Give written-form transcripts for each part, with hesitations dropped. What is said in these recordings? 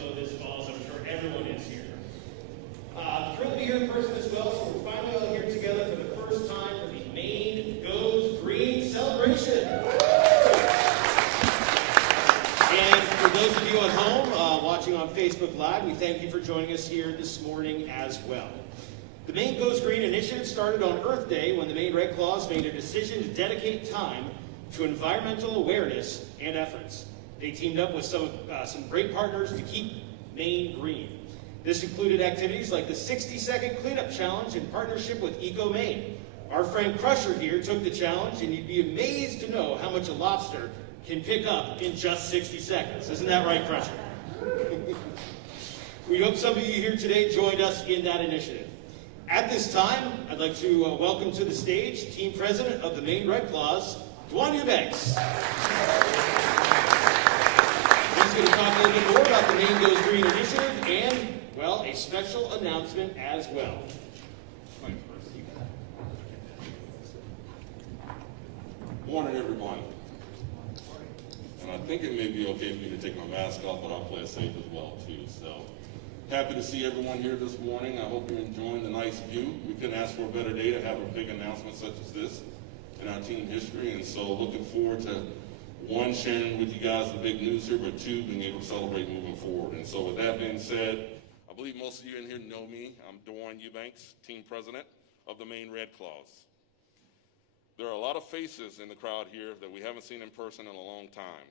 expo this fall, so I'm sure everyone is here. Thrilled to be here in person as well, so we're finally all here together for the first time for the Maine Goes Green celebration. And for those of you at home watching on Facebook Live, we thank you for joining us here this morning as well. The Maine Goes Green initiative started on Earth Day when the Maine Red Claws made a decision to dedicate time to environmental awareness and efforts. They teamed up with some great partners to keep Maine green. This included activities like the 60-second cleanup challenge in partnership with Eco Maine. Our friend Crusher here took the challenge, and you'd be amazed to know how much a lobster can pick up in just 60 seconds. Isn't that right, Crusher? We hope some of you here today joined us in that initiative. At this time, I'd like to welcome to the stage Team President of the Maine Red Claws, Dwan Eubanks. He's going to talk a little bit more about the Maine Goes Green initiative and, well, a special announcement as well. Morning, everyone. And I think it may be okay for me to take my mask off, but I'll play it safe as well, too. So, happy to see everyone here this morning. I hope you're enjoying the nice view. We couldn't ask for a better day to have a big announcement such as this in our team history. And so, looking forward to, one, sharing with you guys the big news here, but two, being able to celebrate moving forward. And so, with that being said, I believe most of you in here know me. I'm Dwan Eubanks, Team President of the Maine Red Claws. There are a lot of faces in the crowd here that we haven't seen in person in a long time.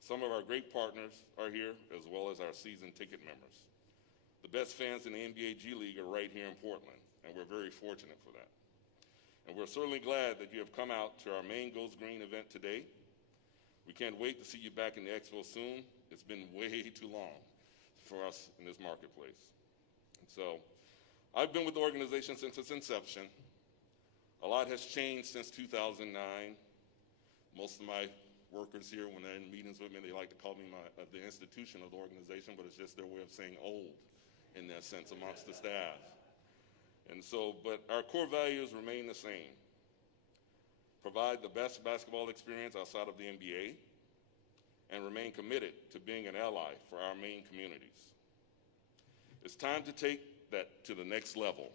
Some of our great partners are here, as well as our season ticket members. The best fans in the NBA G League are right here in Portland, and we're very fortunate for that. And we're certainly glad that you have come out to our Maine Goes Green event today. We can't wait to see you back in the expo soon. It's been way too long for us in this marketplace. And so, I've been with the organization since its inception. A lot has changed since 2009. Most of my workers here, when they're in meetings with me, they like to call me the institution of the organization, but it's just their way of saying old in that sense amongst the staff. And so, but our core values remain the same. Provide the best basketball experience outside of the NBA, and remain committed to being an ally for our Maine communities. It's time to take that to the next level.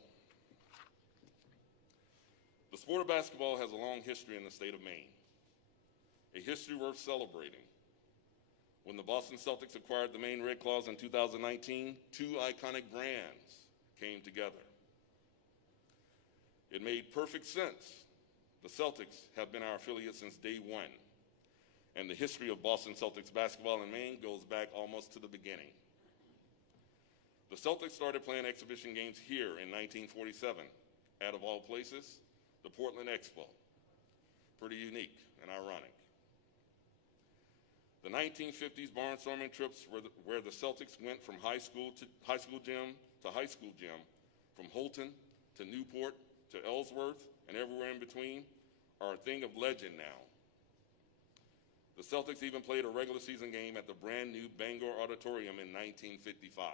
The sport of basketball has a long history in the state of Maine, a history worth celebrating. When the Boston Celtics acquired the Maine Red Claws in 2019, two iconic brands came together. It made perfect sense. The Celtics have been our affiliate since day one, and the history of Boston Celtics basketball in Maine goes back almost to the beginning. The Celtics started playing exhibition games here in 1947, at, of all places, the Portland Expo. Pretty unique and ironic. The 1950s barnstorming trips where the Celtics went from high school gym to high school gym, from Holton to Newport to Ellsworth and everywhere in between, are a thing of legend now. The Celtics even played a regular season game at the brand new Bangor Auditorium in 1955.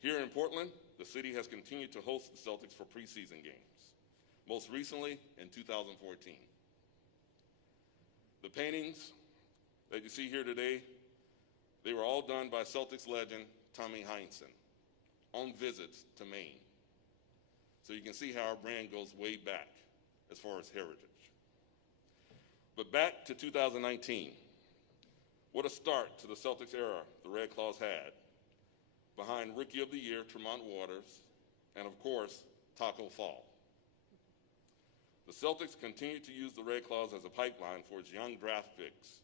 Here in Portland, the city has continued to host the Celtics for preseason games, most recently in 2014. The paintings that you see here today, they were all done by Celtics legend Tommy Heinsohn on visits to Maine. So you can see how our brand goes way back as far as heritage. But back to 2019. What a start to the Celtics era the Red Claws had, behind Rookie of the Year, Tremont Waters, and of course, Taco Fall. The Celtics continue to use the Red Claws as a pipeline for its young draft picks,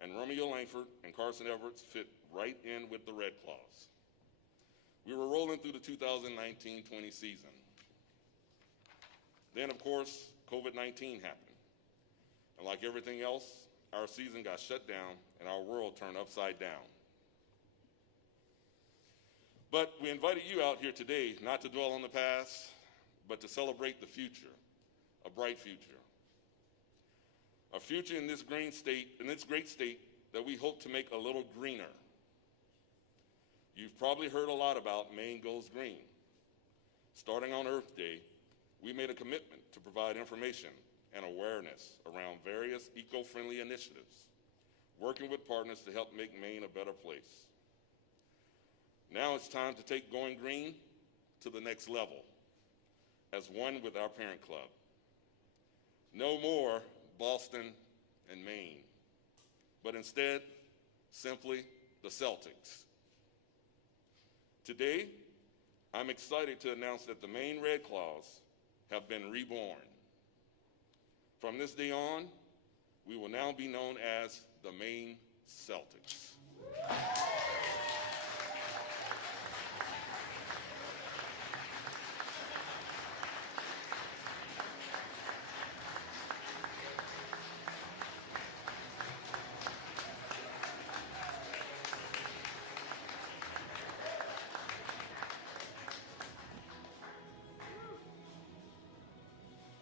and Romeo Langford and Carson Everett fit right in with the Red Claws. We were rolling through the 2019-20 season. Then, of course, COVID-19 happened. And like everything else, our season got shut down and our world turned upside down. But we invited you out here today not to dwell on the past, but to celebrate the future, a bright future. A future in this great state that we hope to make a little greener. You've probably heard a lot about Maine Goes Green. Starting on Earth Day, we made a commitment to provide information and awareness around various eco-friendly initiatives working with partners to help make Maine a better place. Now it's time to take Going Green to the next level as one with our parent club. No more Boston and Maine, but instead, simply the Celtics. Today, I'm excited to announce that the Maine Red Claws have been reborn. From this day on, we will now be known as the Maine Celtics.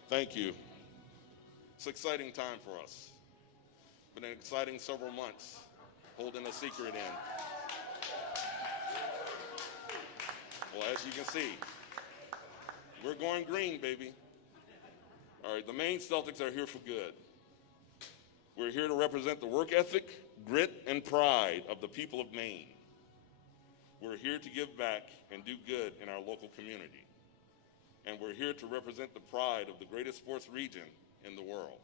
Thank you. It's an exciting time for us. Been an exciting several months holding a secret in. Well, as you can see, we're going green, baby. All right, the Maine Celtics are here for good. We're here to represent the work ethic, grit, and pride of the people of Maine. We're here to give back and do good in our local community. And we're here to represent the pride of the greatest sports region in the world.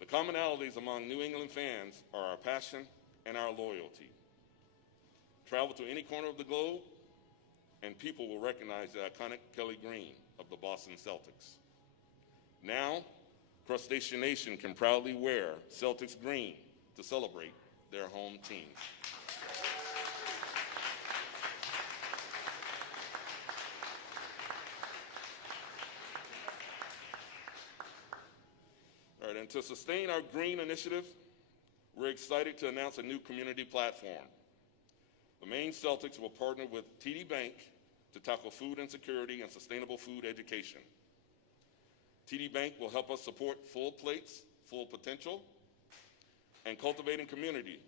The commonalities among New England fans are our passion and our loyalty. Travel to any corner of the globe, and people will recognize the iconic Kelly Green of the Boston Celtics. Now, Crustacean Nation can proudly wear Celtics green to celebrate their home team. All right, and to sustain our green initiative, we're excited to announce a new community platform. The Maine Celtics will partner with TD Bank to tackle food insecurity and sustainable food education. TD Bank will help us support Full Plates, Full Potential, and Cultivating Community,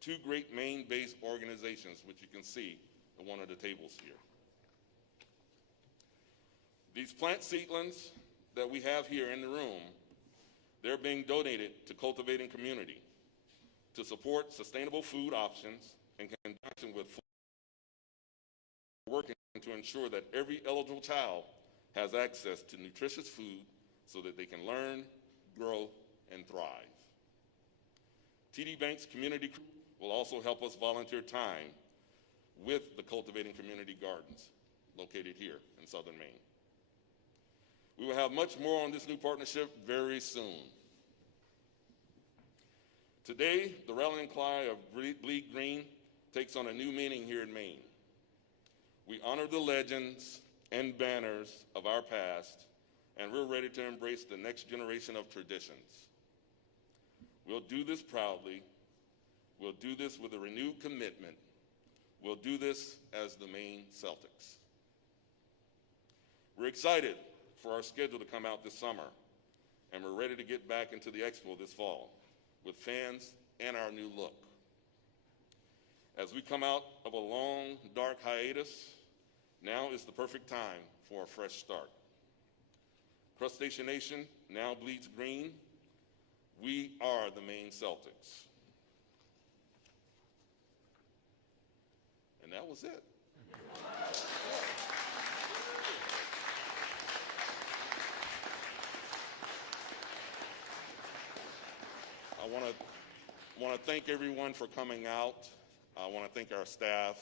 two great Maine-based organizations, which you can see at one of the tables here. These plant seedlings that we have here in the room, they're being donated to Cultivating Community to support sustainable food options in conjunction with working to ensure that every eligible child has access to nutritious food so that they can learn, grow, and thrive. TD Bank's community will also help us volunteer time with the Cultivating Community Gardens located here in Southern Maine. We will have much more on this new partnership very soon. Today, the rallying cry of Bleed Green takes on a new meaning here in Maine. We honor the legends and banners of our past, and we're ready to embrace the next generation of traditions. We'll do this proudly. We'll do this with a renewed commitment. We'll do this as the Maine Celtics. We're excited for our schedule to come out this summer, and we're ready to get back into the Expo this fall with fans and our new look. As we come out of a long, dark hiatus, now is the perfect time for a fresh start. Crustacean Nation now bleeds green. We are the Maine Celtics. And that was it. I want to thank everyone for coming out. I want to thank our staff,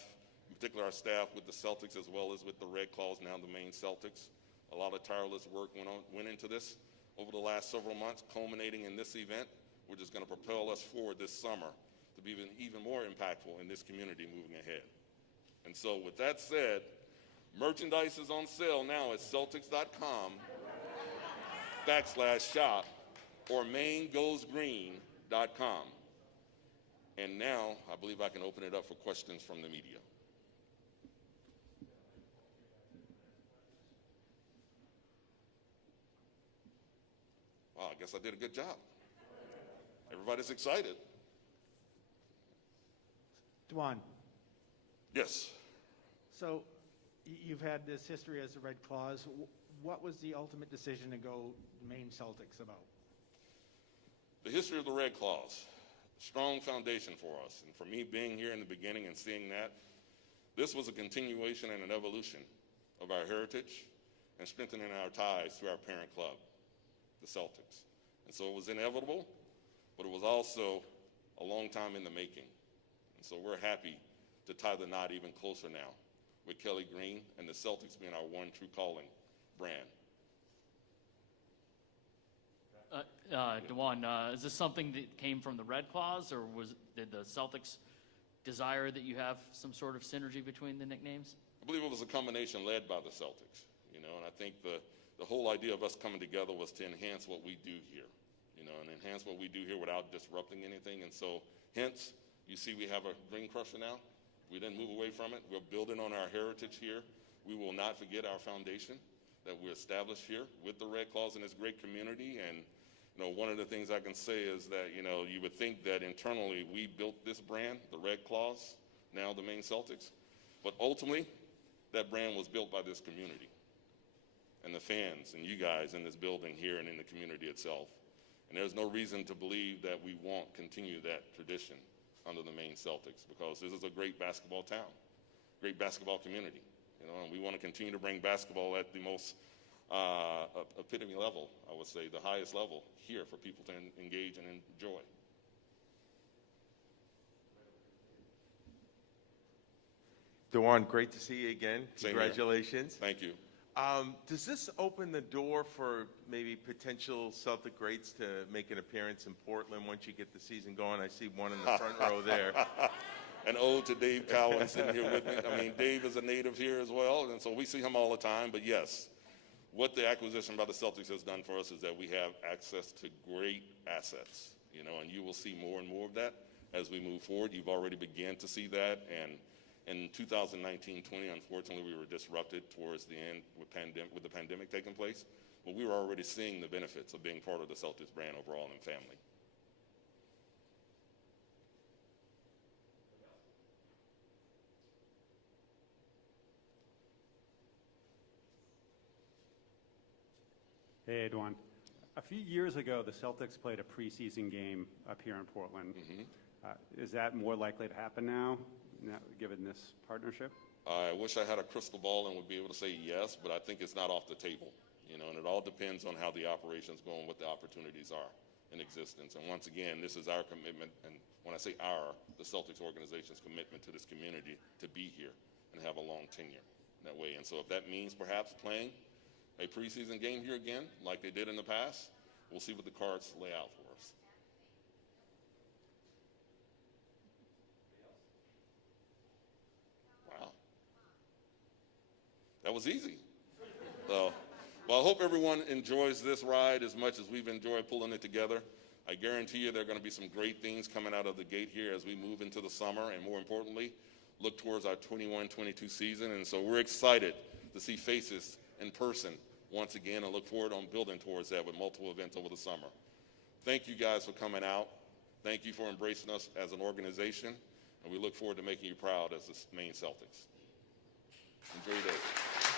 in particular our staff with the Celtics as well as with the Red Claws, now the Maine Celtics. A lot of tireless work went into this over the last several months, culminating in this event, which is going to propel us forward this summer to be even more impactful in this community moving ahead. And so with that said, merchandise is on sale now at Celtics.com/shop or MaineGoesGreen.com. And now I believe I can open it up for questions from the media. Wow, I guess I did a good job. Everybody's excited. Dwan, Yes. so you've had this history as the Red Claws. What was the ultimate decision to go Maine Celtics about? The history of the Red Claws. strong foundation for us. And for me being here in the beginning and seeing that, this was a continuation and an evolution of our heritage and strengthening our ties to our parent club, the Celtics. And so it was inevitable, but it was also a long time in the making. And so we're happy to tie the knot even closer now with Kelly Green and the Celtics being our one true calling brand. Dewan, is this something that came from the Red Claws, or did the Celtics desire that you have some sort of synergy between the nicknames? I believe it was a combination led by the Celtics, and I think the whole idea of us coming together was to enhance what we do here, and enhance what we do here without disrupting anything. And so, hence, you see we have a Green Crusher now. We didn't move away from it. We're building on our heritage here. We will not forget our foundation that we established here with the Red Claws in this great community. And one of the things I can say is that, you would think that internally we built this brand, the Red Claws, now the Maine Celtics. But ultimately, that brand was built by this community and the fans and you guys in this building here and in the community itself. And there's no reason to believe that we won't continue that tradition under the Maine Celtics, because this is a great basketball town, great basketball community. And we want to continue to bring basketball at the most epitome level, I would say, the highest level here for people to engage and enjoy. Dewan, great to see you again. Same Congratulations. here. Thank you. Does this open the door for maybe potential Celtic greats to make an appearance in Portland once you get the season going? I see one in the front row there. An ode to Dave Cowan sitting here with me. I mean, Dave is a native here as well, and so we see him all the time. But yes, what the acquisition by the Celtics has done for us is that we have access to great assets, and you will see more and more of that as we move forward. You've already begun to see that, and in 2019-20, unfortunately, we were disrupted towards the end with the pandemic taking place, but we were already seeing the benefits of being part of the Celtics brand overall and family. Hey, Edwin. A few years ago, the Celtics played a preseason game up here in Portland. Is that more likely to happen now, given this partnership? I wish I had a crystal ball and would be able to say yes, but I think it's not off the table, and it all depends on how the operations go and what the opportunities are in existence. And once again, this is our commitment, and when I say our, the Celtics organization's commitment to this community to be here and have a long tenure in that way. And so if that means perhaps playing a preseason game here again, like they did in the past, we'll see what the cards lay out for us. Wow. That was easy. So, well, I hope everyone enjoys this ride as much as we've enjoyed pulling it together. I guarantee you there are going to be some great things coming out of the gate here as we move into the summer, and more importantly, look towards our 21-22 season. And so we're excited to see faces in person once again, and look forward on building towards that with multiple events over the summer. Thank you guys for coming out. Thank you for embracing us as an organization, and we look forward to making you proud as the Maine Celtics. Enjoy your day.